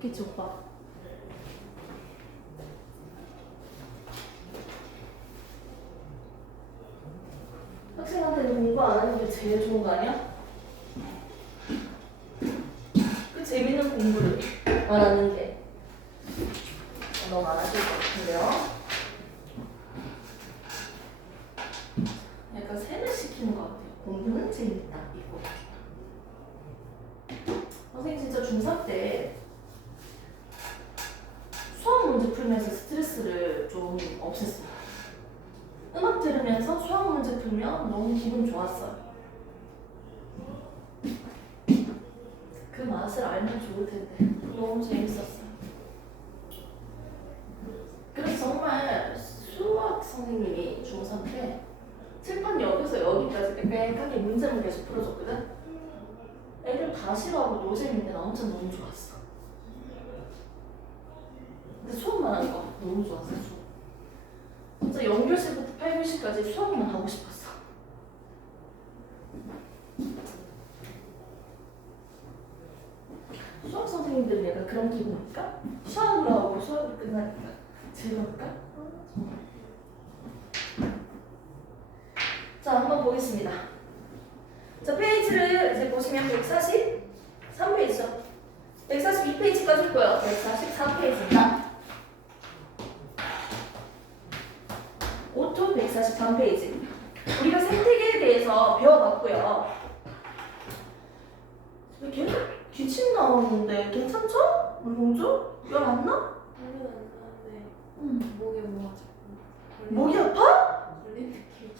그치 오빠? 학생한테는 공부 안 하는 게 제일 좋은 거 아니야? 그 재밌는 공부를 안 하는 게 너무 많아질 것 같은데요? 약간 세뇌시키는 것 같아요. 공부는 재밌다 이거. 선생님 진짜 중3 때 수학 문제 풀면서 스트레스를 좀 없앴어요. 음악 들으면서 수학 문제 풀면 너무 기분 좋았어요. 그 맛을 알면 좋을 텐데 너무 재밌었어요. 그래서 정말 수학 선생님이 중3 때 칠판 여기서 여기까지 빽빽하게 문제만 계속 풀어줬거든. 애들 다 싫어하고 노잼인데 나 혼자 너무 좋았어. 근데 수업만 하는 거 너무 좋았어. 수업. 진짜 0교시부터 8교시까지 수학만 하고 싶었어. 수학 선생님들은 약간 그런 기분일까? 수학으로 하고 수학으로 끝나니까 즐거울까? 자, 한번 보겠습니다. 자, 페이지를 이제 보시면 143페이지죠. 142페이지까지 있고요. 143페이지입니다. 오토 143페이지. 우리가 생태계에 대해서 배워봤고요. 왜 계속 기침 나오는데 괜찮죠? 물공주? 열 안 나? 아니요, 안 나는데 응. 목에 뭐가 자꾸 목이 아파? 걸린 느낌.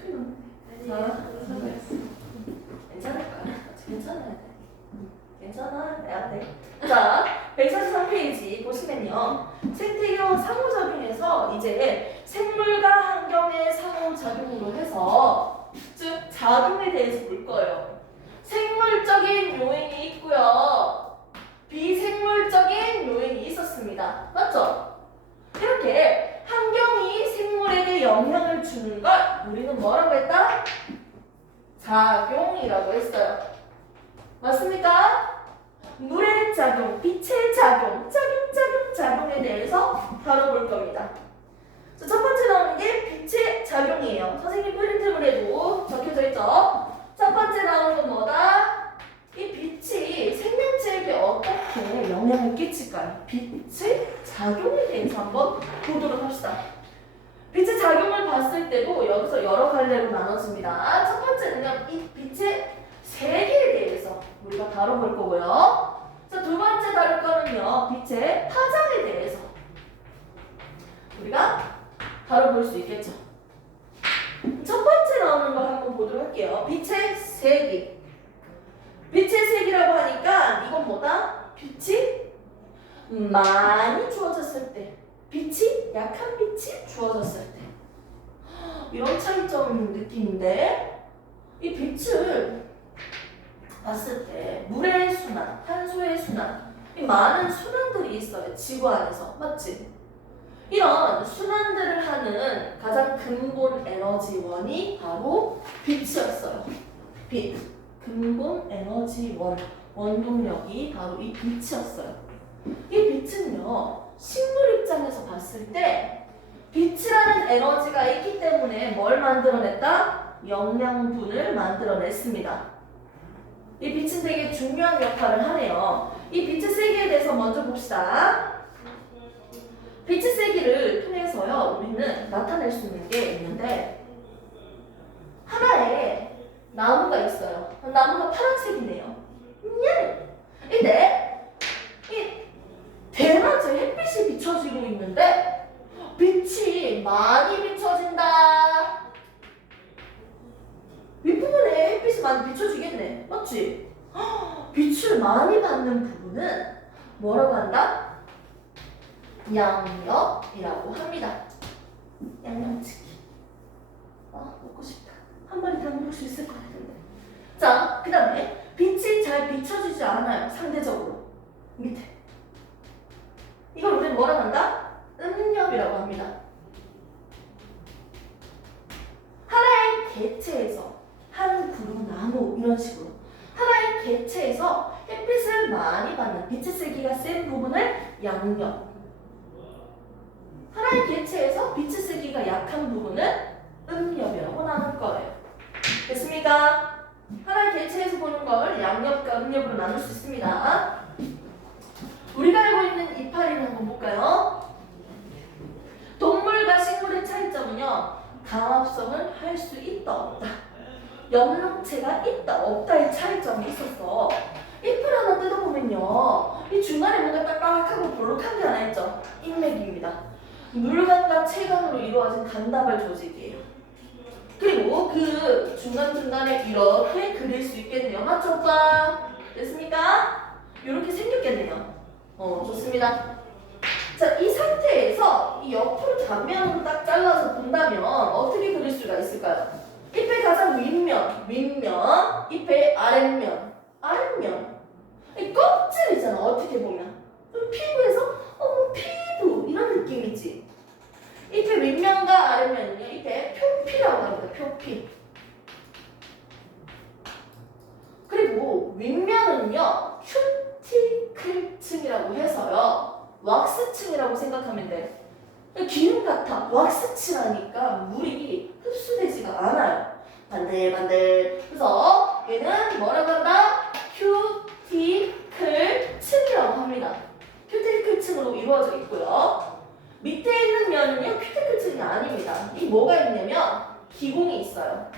큰일 났네. 아니요, 괜찮았어. 괜찮을 거야. 괜찮아야 돼. 괜찮아. 내야 돼. 자, 143페이지 보시면요. 생태계와 상호작용에서 이제 생물과 환경의 상호작용으로 해서 즉 작용에 대해서 볼 거예요. 생물적인 요인이 있고요. 비생물적인 요인이 있었습니다. 맞죠? 이렇게 환경이 생물에게 영향을 주는 걸 우리는 뭐라고 했다? 작용이라고 했어요. 맞습니까? 물의 작용, 빛의 작용, 작용에 대해서 다뤄볼 겁니다. 자, 첫 번째 나오는 게 빛의 작용이에요. 선생님 프린트물에도 적혀져 있죠? 첫 번째 나오는 건 뭐다? 이 빛이 생명체에게 어떻게 영향을 끼칠까요? 빛의 작용에 대해서 한번 보도록 합시다. 빛의 작용을 봤을 때도 여기서 여러 갈래로 나눠집니다. 첫 번째는요, 이 빛의 세계에 대해서 우리가 다뤄볼 거고요. 자, 두 번째 다룰 거는요, 빛의 파장에 대해서 우리가 다뤄볼 수 있겠죠. 첫 번째 나오는 걸 한번 보도록 할게요. 빛의 세기. 빛의 세기라고 하니까 이건 뭐다? 빛이 많이 주어졌을 때, 빛이 약한 빛이 주어졌을 때, 이런 차이점 느끼는데 이 빛을 봤을 때 물의 순환, 탄소의 순환, 이 많은 순환들이 있어요. 지구 안에서. 맞지? 이런 순환들을 하는 가장 근본 에너지원이 바로 빛이었어요. 빛. 근본 에너지원. 원동력이 바로 이 빛이었어요. 이 빛은요, 식물 입장에서 봤을 때 빛이라는 에너지가 있기 때문에 뭘 만들어냈다? 영양분을 만들어냈습니다. 이 빛은 되게 중요한 역할을 하네요. 이 빛의 세기에 대해서 먼저 봅시다. 빛의 세기를 통해서요, 우리는 나타낼 수 있는 게 있는데, 하나의 나무가 있어요. 나무가 파란색이네요. 이때 이 대낮에 햇빛이 비춰지고 있는데 빛이 많이 비춰진다. 윗부분에 햇빛이 많이 비춰지겠네. 맞지? 빛을 많이 받는 부분은 뭐라고 한다? 양옆이라고 합니다. 양념치킨. 먹고 싶다. 한 마리 다 먹을 수 있을 것 같은데. 자, 그 다음에 빛이 잘 비춰지지 않아요. 상대적으로. 밑에. 이걸 우리는 뭐라고 한다? 음엽이라고 합니다. 하나의 개체에서 한 그룹 나무 이런 식으로 하나의 개체에서 햇빛을 많이 받는 빛의 세기가 센 부분을 양옆, 하나의 개체에서 빛의 세기가 약한 부분은 음엽이라고 나눌 거예요. 됐습니까? 하나의 개체에서 보는 걸 양옆과 음엽으로 나눌 수 있습니다. 우리가 알고 있는 이파리를 한번 볼까요? 동물과 식물의 차이점은요, 강합성을 할 수 있다 없다, 염록체가 있다 없다의 차이점이 있었어. 잎을 하나 뜯어보면요, 이 중간에 뭔가 딱딱하고 볼록한 게 하나 있죠. 인맥입니다. 물관과 체관으로 이루어진 간다발 조직이에요. 그리고 그 중간중간에 이렇게 그릴 수 있겠네요. 맞죠, 오빠? 됐습니까? 이렇게 생겼겠네요. 좋습니다. 자, 이 상태에서 이 옆으로 단면으로 딱 잘라서 본다면 어떻게 그릴 수가 있을까요? 잎의 가장 윗면, 잎의 아랫면, 이 껍질이잖아, 어떻게 보면. 피부에서, 피부, 이런 느낌이지. 잎의 윗면과 아랫면은요, 잎의 표피라고 합니다, 표피. 그리고 윗면은요, 큐티클층이라고 해서요, 왁스층이라고 생각하면 돼. 기름 같아. 왁스층하니까 물이 흡수되지가 않아요. 반들반들. 그래서 얘는 뭐라고 한다? 큐티클층이라고 합니다. 큐티클층으로 이루어져 있고요. 밑에 있는 면은요, 큐티클층이 아닙니다. 이 뭐가 있냐면 기공이 있어요.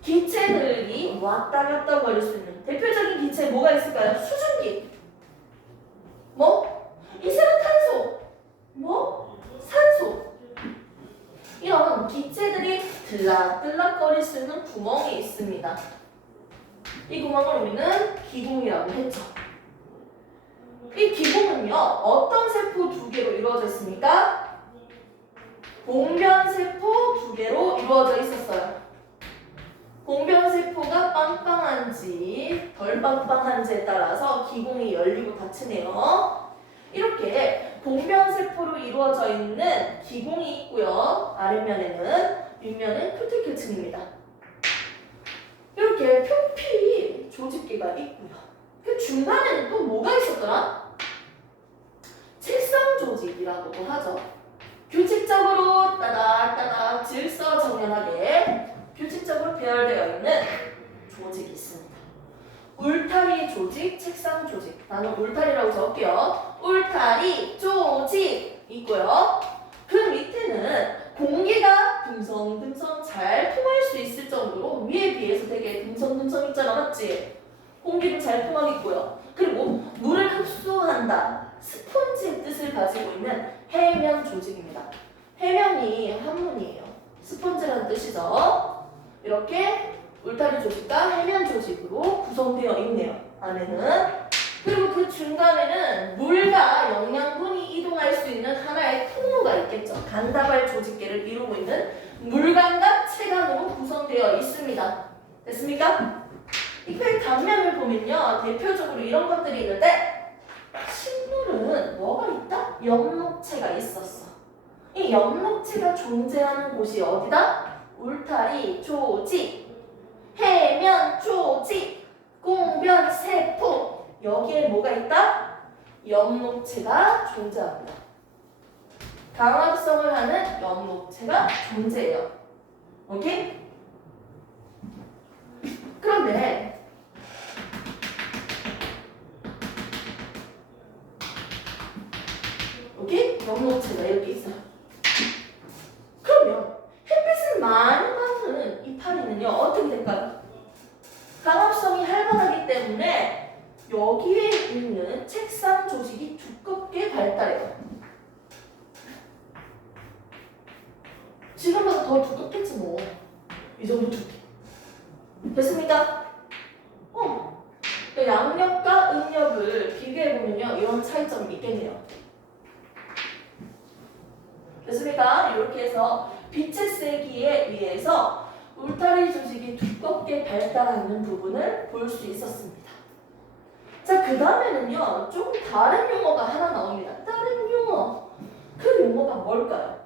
기체들이 왔다 갔다 거릴 수 있는 대표적인 기체 뭐가 있을까요? 수증기. 이산화탄소. 산소. 이런 기체들이 들락들락거릴 수 있는 구멍이 있습니다. 이 구멍을 우리는 기공이라고 했죠. 이 기공은요, 어떤 세포 두 개로 이루어져 있습니까? 봉변세포 두 개로 이루어져 있었어요. 봉변세포가 빵빵한지 덜 빵빵한지에 따라서 기공이 열리고 닫히네요. 이렇게 봉변세포로 이루어져 있는 기공이 있고요. 아랫면에는, 윗면은 큐티클층입니다. 이렇게 표피 조직계가 있고요. 그 중간에는 또 뭐가 있었더라? 책상 조직이라고도 하죠. 규칙적으로 따닥따닥 질서정연하게 규칙적으로 배열되어 있는 조직이 있습니다. 울타리 조직, 책상 조직. 나는 울타리라고 적을게요. 울타리 조직 있고요. 그 밑에는 공기가 듬성듬성 잘 통할 수 있을 정도로 위에 비해서 되게 듬성듬성 있잖아, 맞지? 공기도 잘 통하겠고요. 그리고 물을 흡수한다. 스펀지의 뜻을 가지고 있는 해면 조직입니다. 해면이 한문이에요. 스펀지라는 뜻이죠. 이렇게 울타리 조직과 해면 조직으로 구성되어 있네요. 안에는. 그리고 그 중간에는 물과 영양분이 이동할 수 있는 하나의 통로가 있겠죠. 간다발 조직계를 이루고 있는 물관과 체관으로 구성되어 있습니다. 됐습니까? 이 단면을 보면요, 대표적으로 이런 것들이 있는데, 식물은 뭐가 있다? 엽록체가 있었어. 이 엽록체가 존재하는 곳이 어디다? 울타리 조직, 해면 조직, 공변 세포. 여기에 뭐가 있다? 엽록체가 존재합니다. 강합성을 하는 엽록체가 존재해요. 오케이? 그런데 오케이? 엽록체가 이렇게 있어요. 그러면 햇빛을 많이 받는 이파리는요, 어떻게 될까요? 강합성이 활발하기 때문에 여기에 있는 책상 조직이 두껍게 발달해요. 지금보다 더 두껍겠지 뭐. 이 정도 두께. 됐습니까? 양력과 음력을 비교해보면요, 이런 차이점이 있겠네요. 됐습니까? 이렇게 해서 빛의 세기에 의해서 울타리 조직이 두껍게 발달하는 부분을 볼 수 있었습니다. 자, 그 다음에는요, 조금 다른 용어가 하나 나옵니다. 다른 용어. 그 용어가 뭘까요?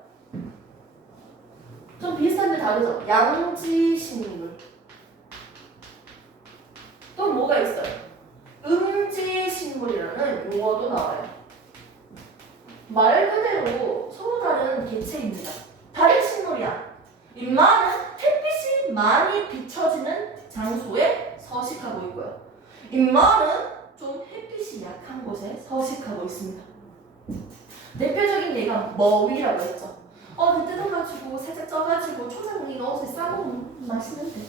좀 비슷한데 다르죠? 양지식물. 또 뭐가 있어요? 음지식물이라는 용어도 나와요. 말 그대로 서로 다른 개체입니다. 다른 식물이야. 인마는 햇빛이 많이 비춰지는 장소에 서식하고 있고요. 인마는 좀 햇빛이 약한 곳에 서식하고 있습니다. 대표적인 예가 머위라고 했죠. 그 뜯어가지고 살짝 쪄가지고 초장에 넣어서 싸먹으면 맛있는데.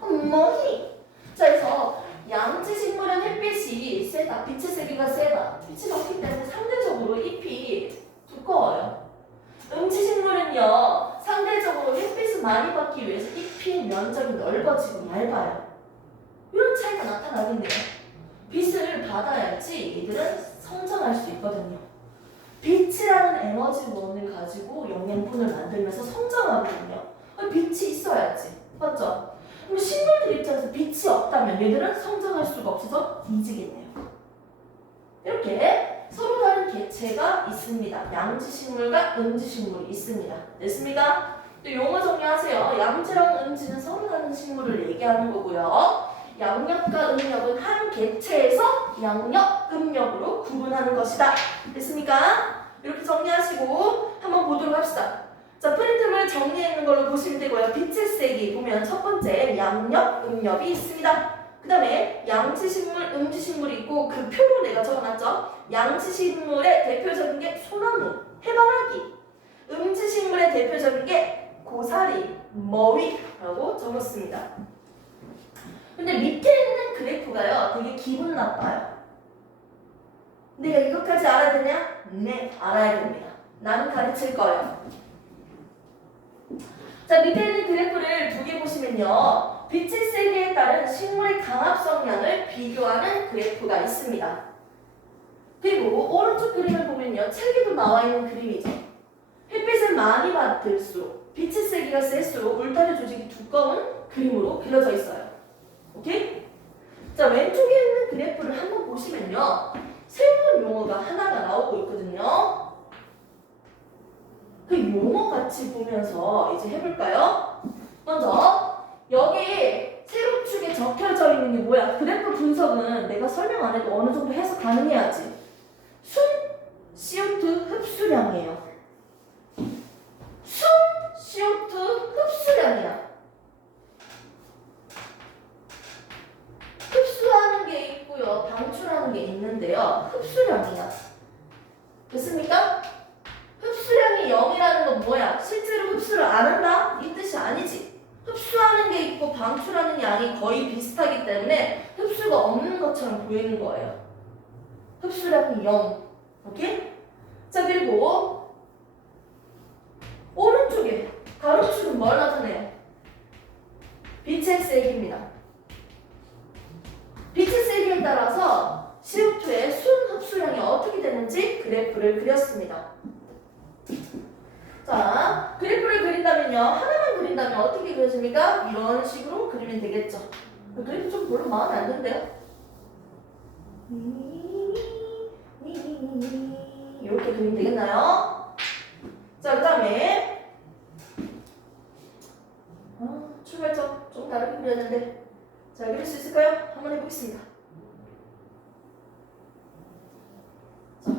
머위. 자, 그래서 양지식물은 햇빛이 세다. 빛의 세기가 세다. 빛이 많기 때문에 상대적으로 잎이 두꺼워요. 음지식물은요, 상대적으로 햇빛을 많이 받기 위해서 잎의 면적이 넓어지고 얇아요. 이런 차이가 나타나겠네요. 빛을 받아야지 이들은 성장할 수 있거든요. 빛이라는 에너지원을 가지고 영양분을 만들면서 성장하거든요. 빛이 있어야지. 맞죠? 그럼 식물들 입장에서 빛이 없다면 얘들은 성장할 수가 없어서 뒤지겠네요. 이렇게 서로 다른 개체가 있습니다. 양지식물과 음지식물이 있습니다. 됐습니까? 또 용어 정리하세요. 양지랑 음지는 서로 다른 식물을 얘기하는 거고요. 양력과 음력은 한 개체에서 양력, 음력으로 구분하는 것이다. 됐습니까? 이렇게 정리하시고 한번 보도록 합시다. 자, 프린트물 정리해 있는 걸로 보시면 되고요. 빛의 세기 보면 첫 번째 양력, 음력이 있습니다. 그 다음에 양지식물, 음지식물이 있고 그 표로 내가 적어놨죠. 양지식물의 대표적인 게 소나무, 해바라기. 음지식물의 대표적인 게 고사리, 머위라고 적었습니다. 근데 밑에 있는 그래프가요, 되게 기분 나빠요. 내가 이것까지 알아야 되냐? 네, 알아야 됩니다. 나는 가르칠 거예요. 자, 밑에 있는 그래프를 두 개 보시면요, 빛의 세기에 따른 식물의 강합성량을 비교하는 그래프가 있습니다. 그리고 오른쪽 그림을 보면요, 책에도 나와 있는 그림이죠. 햇빛을 많이 받을수록 빛의 세기가 셀수록 울타리 조직이 두꺼운 그림으로 그려져 있어요. 오케이? 자, 왼쪽에 있는 그래프를 한번 보시면요, 새로운 용어가 하나가 나오고 있거든요. 그 용어 같이 보면서 이제 해볼까요? 먼저 여기 세로축에 적혀져 있는 게 뭐야? 그래프 분석은 내가 설명 안 해도 어느 정도 해석 가능해야지. 순 CO2 흡수량이에요. 순 CO2 흡수량이야. 흡수하는 게 있고요, 방출하는 게 있는데요. 흡수량이야. 됐습니까? 흡수량이 0이라는 건 뭐야? 실제로 흡수를 안 한다? 이 뜻이 아니지. 흡수하는 게 있고 방출하는 양이 거의 비슷하기 때문에 흡수가 없는 것처럼 보이는 거예요. 흡수량이 0. 오케이? 자, 그리고 오른쪽에 가로축은 뭘 나타내요? 빛의 세기입니다. 빛의 세기에 따라서 CO2의 순 흡수량이 어떻게 되는지 그래프를 그렸습니다. 자, 그래프를 그린다면요, 하나만 그린다면 어떻게 그려집니까? 이런 식으로 그리면 되겠죠. 그래프 좀 별로 마음에 안 드는데요? 이렇게 그리면 되겠나요? 자, 그 다음에 출발점 좀 다르게 그렸는데 잘 그릴 수 있을까요? 한번 해보겠습니다. 자,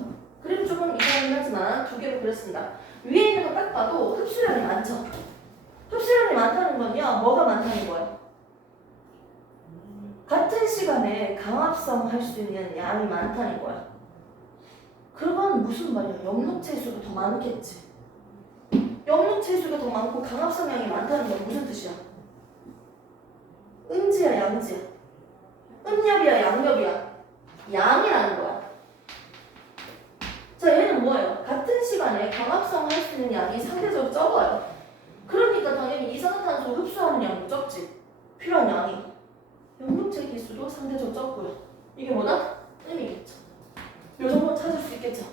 그림 조금 이상하긴 하지만 두 개로 그렸습니다. 위에 있는 거 딱 봐도 흡수량이 많죠? 흡수량이 많다는 건요, 뭐가 많다는 거예요? 같은 시간에 강합성 할 수 있는 양이 많다는 거야. 그건 무슨 말이야? 염록체수가 더 많겠지. 염록체수가 더 많고 강합성량이 많다는 건 무슨 뜻이야? 음지야, 양지야? 음력이야, 양력이야? 양이라는 거야. 자, 얘는 뭐예요? 같은 시간에 강합성 할 수 있는 양이 상대적으로 적어요. 그러니까 당연히 이산화탄소 흡수하는 양도 적지. 필요한 양이. 염록체 기수도 상대적으로 적고요. 이게 뭐다? 음이겠죠. 요 정도 찾을 수 있겠죠.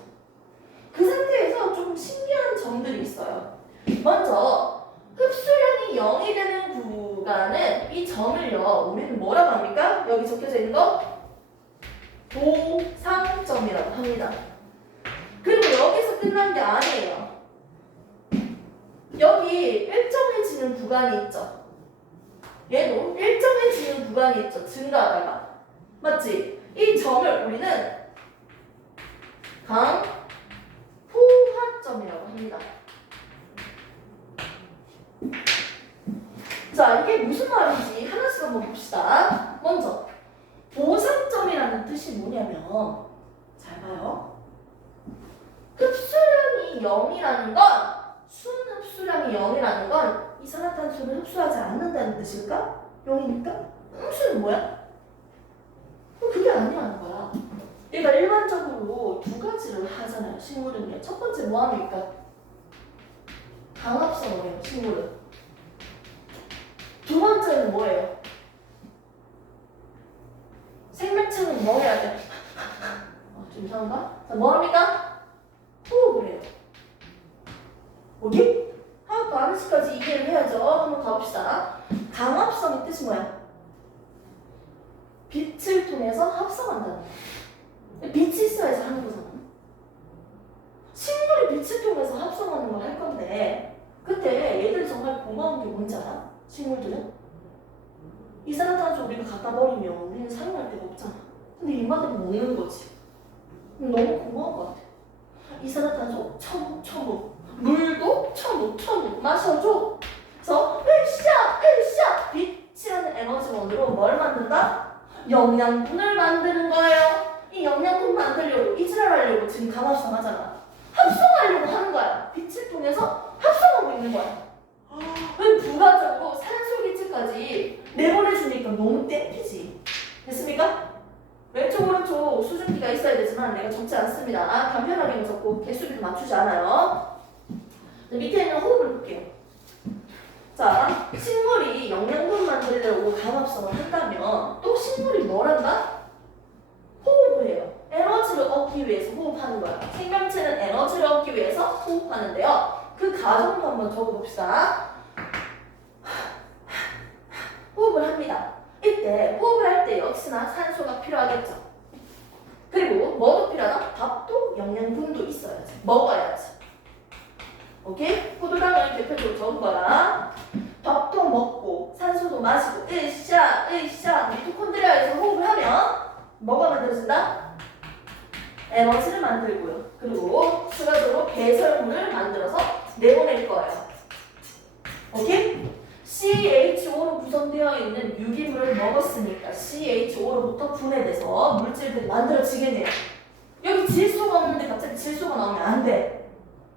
그 상태에서 조금 신기한 점들이 있어요. 먼저 흡수량이 0이 되는 구간은 이 점을요, 우리는 뭐라고 합니까? 여기 적혀져 있는 거 도상점이라고 합니다. 그리고 여기서 끝난 게 아니에요. 여기 일정해지는 구간이 있죠. 얘도 일정해지는 구간이 있죠. 증가하다가. 맞지? 이 점을 우리는 강포화점이라고 합니다. 자, 이게 무슨 말인지 하나씩 한번 봅시다. 먼저 보상점이라는 뜻이 뭐냐면 잘 봐요. 흡수량이 0이라는 건 순 흡수량이 0이라는 건 이산화탄소를 흡수하지 않는다는 뜻일까? 0이니까? 흡수는 뭐야? 그게 아니라는 거야. 얘가 일반적으로 두 가지를 하잖아요. 식물은요. 첫 번째 뭐 합니까? 강합성을 해요. 식물은. 두 번째는 뭐예요? 생명체는 뭐 해야 돼? 좀 이상한가? 자, 뭐 합니까? 호흡을 해요. 오케이? 하나부터 하나씩까지 이해를 해야죠. 한번 가봅시다. 강합성의 뜻이 뭐야? 빛을 통해서 합성한다는 거야. 빛이 있어야지 하는 거잖아. 식물이 빛을 통해서 합성하는 걸 할 건데 그때 얘들 정말 고마운 게 뭔지 알아? 식물들은? 이산화탄소 우리가 갖다 버리면 우리는 사용할 데가 없잖아. 근데 인간들이 먹는 거지. 너무 고마운 것 같아. 이산화탄소 처묵 물도 처묵 마셔줘. 그래서 으쌰 빛이라는 에너지원으로 뭘 만든다? 영양분을 만드는 거예요. 이 영양분 만들려고 이질하려고 지금 강합성 하잖아. 합성하려고 하는 거야. 빛을 통해서 합성하고 있는 거야. 왜 부가적으로 산소기체까지 내보내주니까 너무 땡기지. 됐습니까? 왼쪽 오른쪽 수증기가 있어야 되지만 내가 적지 않습니다. 간편하게 적고 개수비도 맞추지 않아요. 밑에 있는 호흡을 볼게요. 자, 식물이 영양분 만들려고 강합성을 한다면 또 식물이 뭘 한다? 호흡을 해요. 에너지를 얻기 위해서 호흡하는 거야. 생명체는 에너지를 얻기 위해서 호흡하는데요. 그 과정도 한번 적어봅시다. 호흡을 합니다. 이때 호흡을 할 때 역시나 산소가 필요하겠죠. 그리고 뭐도 필요하다? 밥도 영양분도 있어야지. 먹어야지. 오케이? 포도당을 대표적으로 적어봐라. 밥도 먹고 산소도 마시고 으쌰 미토콘드리아에서 호흡을 하면 뭐가 만들어진다? 에너지를 만들고요. 그리고 추가적으로 배설물을 만들어서 내보낼 거예요. 오케이? CHO로 구성되어 있는 유기물을 먹었으니까 CHO로부터 분해돼서 물질들이 만들어지겠네요. 여기 질소가 없는데 갑자기 질소가 나오면 안 돼.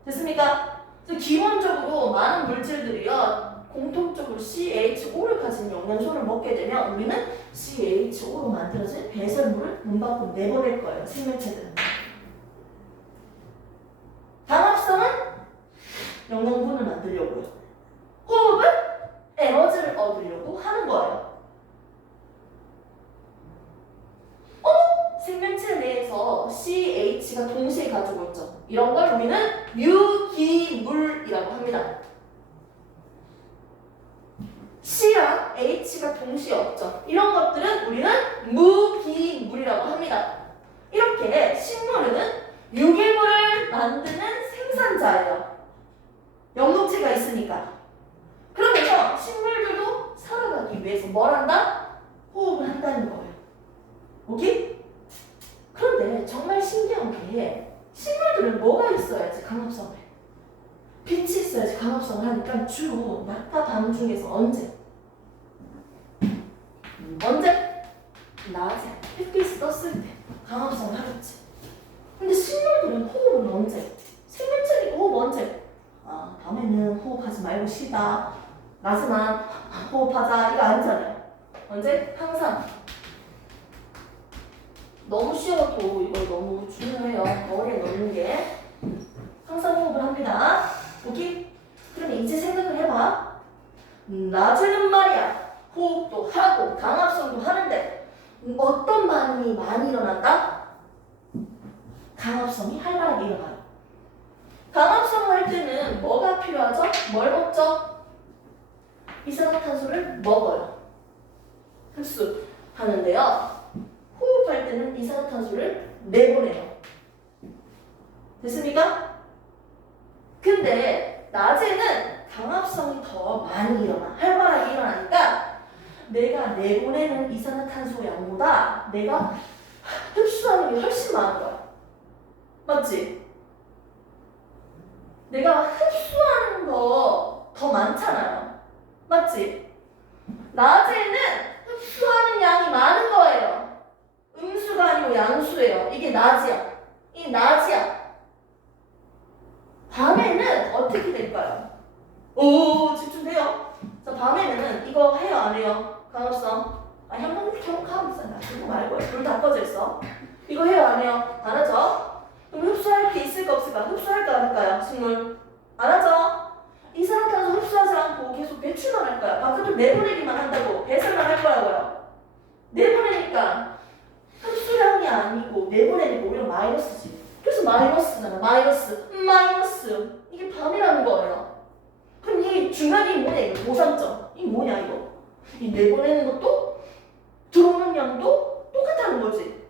됐습니까? 기본적으로 많은 물질들이요 공통적으로 CHO를 가진 영양소를 먹게 되면 우리는 CHO로 만들어진 배설물을 문 밖으로 내보낼 거예요. 생명체들은. 강합성은 영양분을 만들려고요. 호흡은 에너지를 얻으려고 하는 거예요. 생명체 내에서 CH가 동시에 가지고 있죠. 이런 걸 우리는 유기물이라고 합니다. C랑 H가 동시에 없죠. 이런 것들은 우리는 무기물이라고 합니다. 이렇게 식물은 유기물을 만드는 생산자예요. 영동체가 있으니까. 그러면서 식물들도 살아가기 위해서 뭘 한다? 호흡을 한다는 거예요. 오케이? 그런데 정말 신기한 게 식물들은 뭐가 있어야지 강합성을 해? 빛이 있어야지 강합성을 하니까 주로 낮과 밤 중에서 언제? 낮에 햇빛이 떴을 때 강합성을 하겠지. 근데 식물들은 호흡은 언제? 생명체니까 호흡 언제? 밤에는 호흡하지 말고 쉬다. 낮에만 호흡하자 이거 아니잖아요. 언제? 항상. 너무 쉬워도 이걸 너무 중요해요. 머리에 넣는 게. 항상 호흡을 합니다. 오케이? 그럼 이제 생각을 해봐. 낮에는 말이야. 호흡도 하고 강합성도 하는데 어떤 반응이 많이 일어난다? 강합성이 활발하게 일어나요. 강합성을 할 때는 뭐가 필요하죠? 뭘 먹죠? 이산화탄소를 먹어요. 흡수하는데요. 호흡할 때는 이산화탄소를 내보내요. 됐습니까? 근데 낮에는 강합성이 더 많이 일어나. 활발하게 일어나니까 내가 내보내는 이산화탄소 양보다 내가 흡수하는 게 훨씬 많은 거야. 맞지? 내가 흡수하는 거 더 많잖아요. 맞지? 낮에는 흡수하는 양이 많은 거예요. 음수가 아니고 양수예요. 이게 낮이야. 이게 낮이야. 밤에는 어떻게 될까요? 오, 집중돼요. 자, 밤에는 이거 해요, 안 해요? 강합성. 아, 형하고 있어. 나 그거 말고. 불 다 꺼져 있어. 이거 해요, 안 해요? 안 하죠? 그럼 흡수할 게 있을까, 없을까? 흡수할까, 안 할까요? 식물. 안 하죠? 이산화탄소 흡수하지 않고 계속 배출만 할 거야. 바깥으로 내보내기만 한다고. 배설만 할 거라고요. 내보내니까 흡수량이 아니고 내보내니까 오히려 마이너스지. 그래서 마이너스잖아. 마이너스. 이게 밤이라는 거예요. 그럼 이 중간이 뭐냐 이거 보상점. 이게 뭐냐 이거. 이 내보내는 것도 들어오는 양도 똑같다는 거지.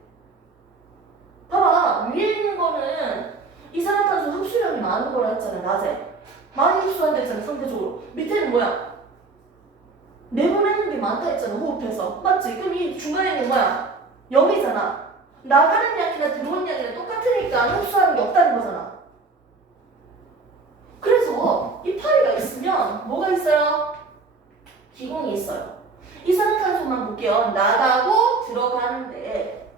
봐봐. 위에 있는 거는 이산화탄소 흡수량이 많은 거라 했잖아. 낮에. 많이 흡수한다 했잖아. 상대적으로. 밑에는 뭐야? 내보내는 게 많다 했잖아. 호흡해서. 맞지? 그럼 이 중간에 있는 뭐야? 0이잖아. 나가는 양이나 들어오는 양이랑 똑같으니까 흡수하는 게 없다는 거잖아. 그래서 이 파리가 있으면 뭐가 있어요? 기공이 있어요. 이산화탄소만 볼게요. 나가고 들어가는데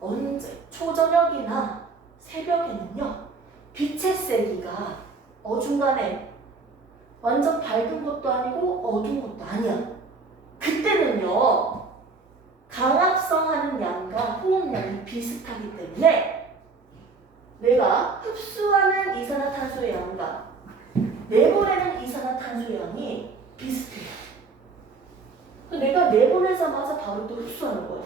언제? 초저녁이나 새벽에는요. 빛의 세기가 어중간해. 완전 밝은 것도 아니고 어두운 것도 아니야. 그때는요. 강합성하는 양과 호흡량이 비슷하기 때문에 내가 흡수하는 이산화탄소의 양과 내보내는 이산화탄소의 양이 비슷해요. 내가 내보내자마자 바로 또 흡수하는 거야.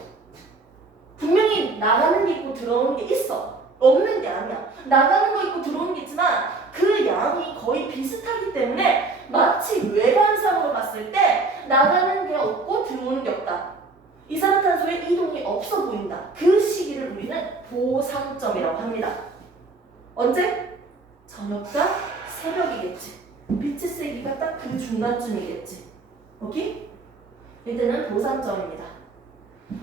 분명히 나가는 게 있고 들어오는 게 있어. 없는 게 아니야. 나가는 거 있고 들어오는 게 있지만 그 양이 거의 비슷하기 때문에 마치 외관상으로 봤을 때 나가는 게 없고 들어오는 게 없다. 이산화탄소의 이동이 없어 보인다. 그 시기를 우리는 보상점이라고 합니다. 언제? 저녁과 새벽이겠지. 빛의 세기가 딱 그 중간쯤이겠지. 오케이? 이때는 보상점입니다.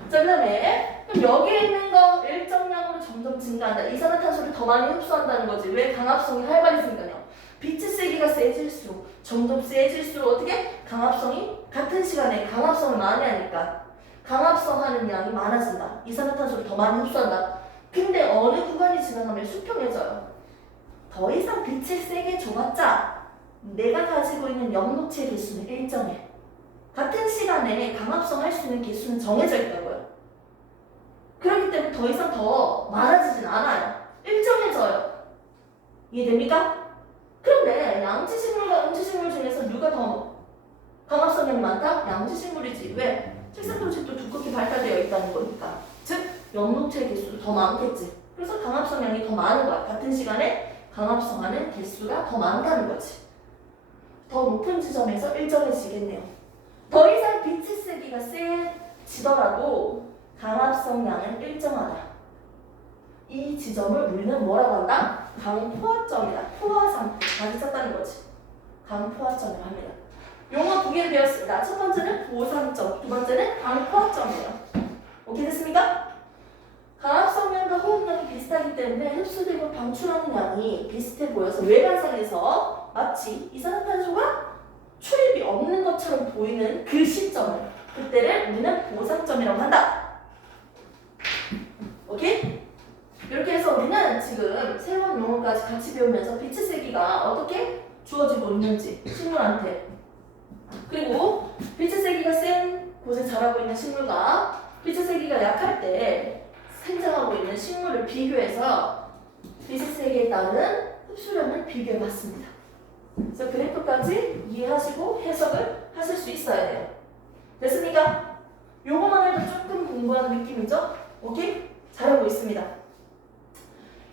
자, 그 다음에 그럼 여기에 있는 거 일정량으로 점점 증가한다. 이산화탄소를 더 많이 흡수한다는 거지. 왜? 강합성이 활발해지니까요. 빛의 세기가 세질수록 점점 세질수록 어떻게? 강합성이 같은 시간에 강합성을 많이 하니까 강합성하는 양이 많아진다. 이산화탄소를 더 많이 흡수한다. 근데 어느 구간이 지나가면 수평해져요. 더 이상 빛을 세게 줘봤자 내가 가지고 있는 염록체 개수는 일정해. 같은 시간에 강합성 할 수 있는 개수는 정해져 있다고요. 그렇기 때문에 더 이상 더 많아지진 않아요. 일정해져요. 이해됩니까? 그런데 양지식물과 음지식물 중에서 누가 더 강합성량이 많다? 양지식물이지. 왜? 색상도식도 두껍게 발달되어 있다는 거니까. 즉, 염록체 개수도 더 많겠지. 그래서 강합성량이 더 많은 거야. 같은 시간에 강합성하는 개수가 더 많다는 거지. 더 높은 지점에서 일정해지겠네요. 더 이상 빛의 세기가 세지더라도 강합성량은 일정하다. 이 지점을 우리는 뭐라고 한다? 강포화점이다. 포화 상태. 다시 썼다는 거지. 강포화점이라고 합니다. 용어 두 개를 배웠습니다. 첫 번째는 보상점, 두 번째는 강포화점이에요. 오케이 됐습니까? 강합성량과 호흡량이 비슷하기 때문에 흡수되고 방출하는 양이 비슷해 보여서 외관상에서 마치 이산화탄소가 출입이 없는 것처럼 보이는 그 시점을 그때를 우리는 보상점이라고 한다. 오케이? 이렇게 해서 우리는 지금 새로운 용어까지 같이 배우면서 빛의 세기가 어떻게 주어지고 있는지 식물한테 그리고 빛의 세기가 센 곳에 자라고 있는 식물과 빛의 세기가 약할 때 생장하고 있는 식물을 비교해서 빛의 세기에 따른 흡수량을 비교해봤습니다. 그래서 그래프까지 이해하시고 해석을 하실 수 있어야 돼요. 됐습니까? 요거만 해도 조금 공부하는 느낌이죠? 오케이? 잘하고 있습니다.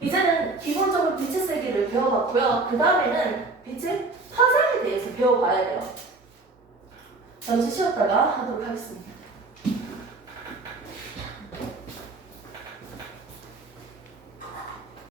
이제는 기본적으로 빛의 세기를 배워봤고요. 그 다음에는 빛의 파장에 대해서 배워봐야 돼요. 잠시 쉬었다가 하도록 하겠습니다.